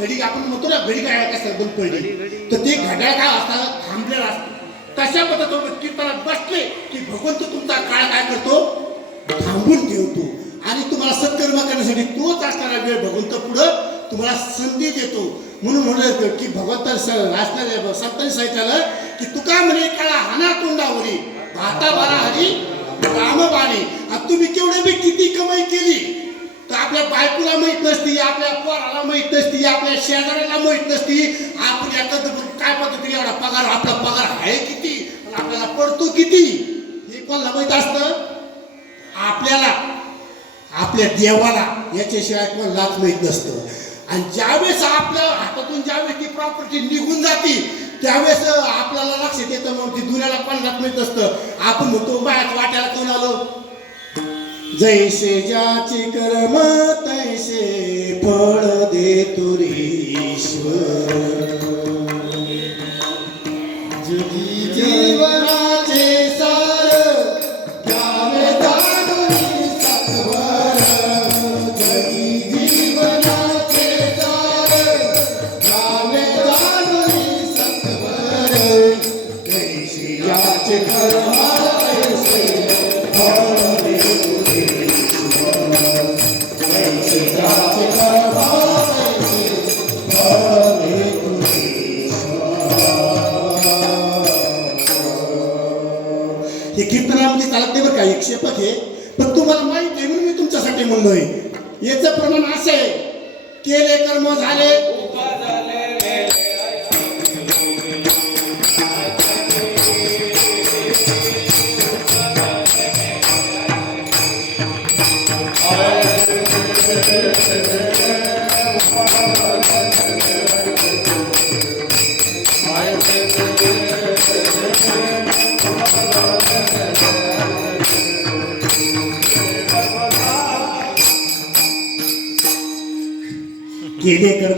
घडी आपण म्हणतो ना घडी काय कसं बंद पडली तर ते घड्याळ काय असतं थांबलेलं असतं. तशा पद्धतीने कीर्तनात बसले की भगवंत तुमचा काळ काय करतो थांबून ठेवतो आणि तुम्हाला सत्कर्म करण्यासाठी तोच असणारा वेळ भगवंत पुढं तुम्हाला संधी देतो. म्हणून म्हणलं की भगवंत असणाऱ्या संतांनी सांगितलं की तुका म्हणे काळा हाना तोंडावरी भाता बारा हरी रामबाणी. तुम्ही केवढे बी किती कमाई केली तर आपल्या बायकोला माहित नसती, आपल्या पोराला माहित नसती, आपल्या शेजाऱ्याला माहित नसती, आपल्या काय पद्धतीने एवढा पगार आपला पगार आहे किती आपल्याला पडतो किती हे कोणाला माहित असतं आपल्याला आपल्या देवाला. याच्याशिवाय कोणालाच माहित नसतं. आणि ज्यावेळेस आपल्या हातातून ज्यावेळेस ती प्रॉपर्टी निघून जाते त्यावेळेस आपल्याला लक्षात येतं मग ती दुनियाला कोणालाच माहित नसतं. आपण म्हणतो बायाच वाट्याला कोण आलो जैसे ज्याचे कर्म तैसे फळ देतो रे ईश्वर. जगी जीवनाचे सार घ्यावे जाणून सत्वर. जगी जीवनाचे सार घ्यावे जाणून सत्वर. जैसे ज्याचे कर्म तैसे फळ देतो रे ईश्वर. जैसे ज्याचे कर्म तैसे फळ देतो रे ईश्वर. हे कीर्तनामध्ये चालत नाही बरं का एक शेपक आहे पण तुम्हाला माहित आहे म्हणून मी तुमच्यासाठी म्हणलोय. याचं प्रमाण असं आहे केले कर्म झाले केले कर्म